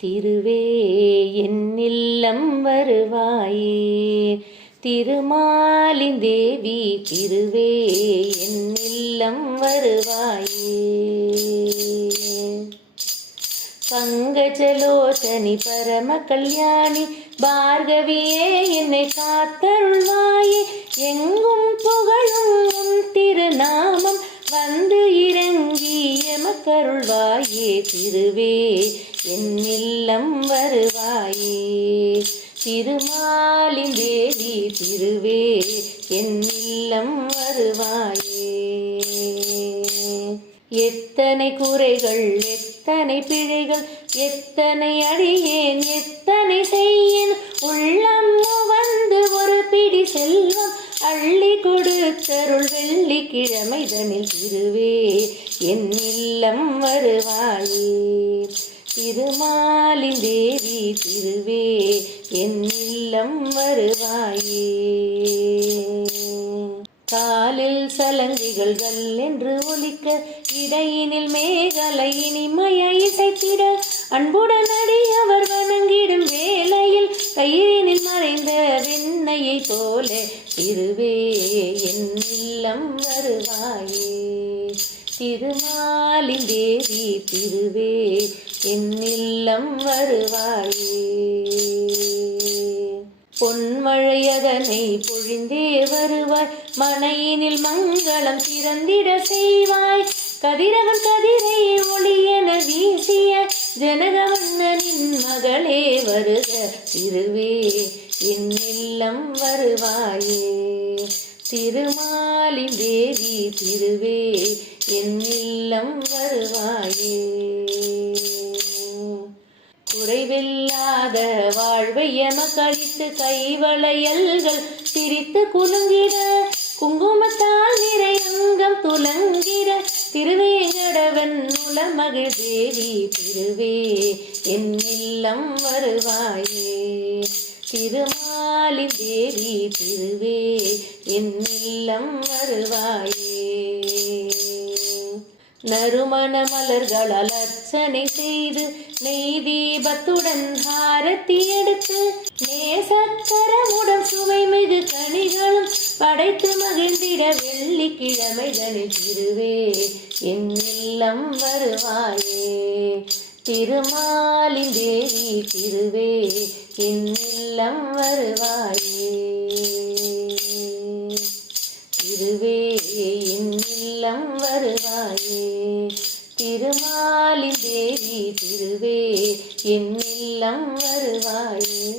திருவே என் இல்லம் வருவாயே, திருமாலின் தேவி திருவே என் இல்லம் வருவாயே. பங்கஜலோச்சனி பரம கல்யாணி பார்கவியே என்னை காத்தருள்வாயே, எங்கும் புகழும் உன் திருநாமம் வந்து இறங்கி எமக்கருள்வாயே. திருவே என் இல்லம் வருவாயே, திருமாலின் தேவி திருவே என் இல்லம் வருவாயே. எத்தனை குறைகள் எத்தனை பிழைகள் எத்தனை அடியேன் எத்தனை செய்யேன், உள்ளம் வந்து ஒரு பிடி செல்வம் அள்ளி கொடுத்தருள் வெள்ளிக்கிழமைதனில் திருவே என் இல்லம் வருவாயே. திருமாலின் தேவி திருவே என் இல்லம் வருவாயே. காலில் சலங்கைகள் கல் என்று ஒலிக்க, இடையினில் மேகலை இனிமைய இசைத்திட, அன்புடன் அடியவர் வணங்கிடும் வேளையில் கயிறினில் மறைந்த வெண்ணையை போல திருவே என் இல்லம் வருவாயே. திருமாலின் தேவி திருவே என் இல்லம் வருவாயே. பொன்மழையதனை பொழிந்தே வருவாய், மனையினில் மங்களம் திறந்திட செய்வாய். கதிரவன் கதிரை ஒளியென வீசிய ஜனகவண்ணனின் மகளே வருக திருவே என் இல்லம் வருவாயே. திருமாலின் தேவி திருவே என் இல்லம் வருவாயே. குறைவில்லாத வாழ்வை எமக்களித்து கைவளையல்கள் சிரித்து குலுங்கிட, குங்குமத்தால் நிறை அங்கம் துலங்கிட, திருவேங்கடவன் உலமகிழ் தேவி திருவே என் இல்லம் வருவாயே. திருமாலின் தேவி திருவே என் இல்லம் வருவாயே. நறுமண மலர்களால் அர்ச்சனை செய்து நெய் தீபத்துடன் ஹாரத்தி எடுத்து, நேசக்கரமுடன் சுவை மிகு கனிகளும் படைத்து மகிழ்ந்திட வெள்ளிக்கிழமைதனில் திருவே என் இல்லம் வருவாயே. திருமாலின் தேவி திருவே என் இல்லம் வருவாயே. திருவே என் இல்லம் வருவாயே. திருமாலின் தேவி திருவே என் இல்லம் வருவாயே.